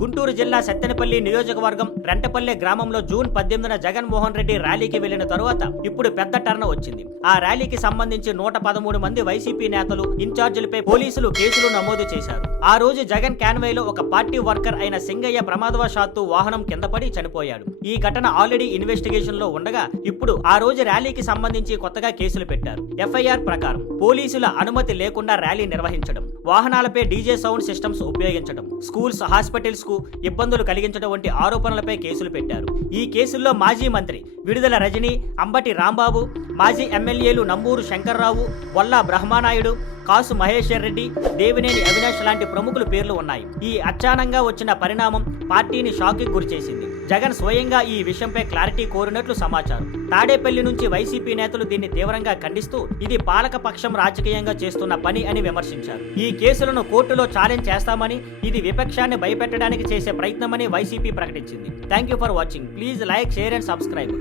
గుంటూరు జిల్లా సత్తెనపల్లి నియోజకవర్గం రెంటపల్లె గ్రామంలో జూన్ 18న జగన్మోహన్ రెడ్డి ర్యాలీకి వెళ్లిన తరువాత ఇప్పుడు పెద్ద టర్న్ వచ్చింది. ఆ ర్యాలీకి సంబంధించి 113 మంది వైసీపీ నేతలు, ఇన్ఛార్జీలపై పోలీసులు కేసులు నమోదు చేశారు. ఆ రోజు జగన్ క్యాన్వేలో ఒక పార్టీ వర్కర్ అయిన సింగయ్య ప్రమాదవశాత్తు వాహనం కింద పడి చనిపోయాడు. ఈ ఘటన ఆల్రెడీ ఇన్వెస్టిగేషన్ లో ఉండగా ఇప్పుడు ఆ రోజు ర్యాలీకి సంబంధించి కొత్తగా కేసులు పెట్టారు. ఎఫ్ఐఆర్ ప్రకారం పోలీసుల అనుమతి లేకుండా ర్యాలీ నిర్వహించడం, వాహనాలపై డీజే సౌండ్ సిస్టమ్స్ ఉపయోగించడం, స్కూల్స్, హాస్పిటల్స్ కు ఇబ్బందులు కలిగించడం వంటి ఆరోపణలపై కేసులు పెట్టారు. ఈ కేసుల్లో మాజీ మంత్రి విడుదల రజనీ, అంబటి రాంబాబు, మాజీ ఎమ్మెల్యేలు నంబూరు శంకర్రావు, బొల్లా బ్రహ్మానాయుడు, కాసు మహేశ్వర్ రెడ్డి, దేవినేని అవినాష్ లాంటి ప్రముఖుల పేర్లు ఉన్నాయి. ఈ అచానంగా వచ్చిన పరిణామం పార్టీని షాక్ కి గురిచేసింది. జగన్ స్వయంగా ఈ విషయంపై క్లారిటీ కోరినట్లు సమాచారం. తాడేపల్లి నుంచి వైసీపీ నేతలు దీన్ని తీవ్రంగా ఖండిస్తూ ఇది పాలకపక్షం రాజకీయంగా చేస్తున్న పని అని విమర్శించారు. ఈ కేసులను కోర్టులో ఛాలెంజ్ చేస్తామని, ఇది విపక్షాన్ని భయపెట్టడానికి చేసే ప్రయత్నమని వైసీపీ ప్రకటించింది. Thank you for watching. Please like, share and subscribe.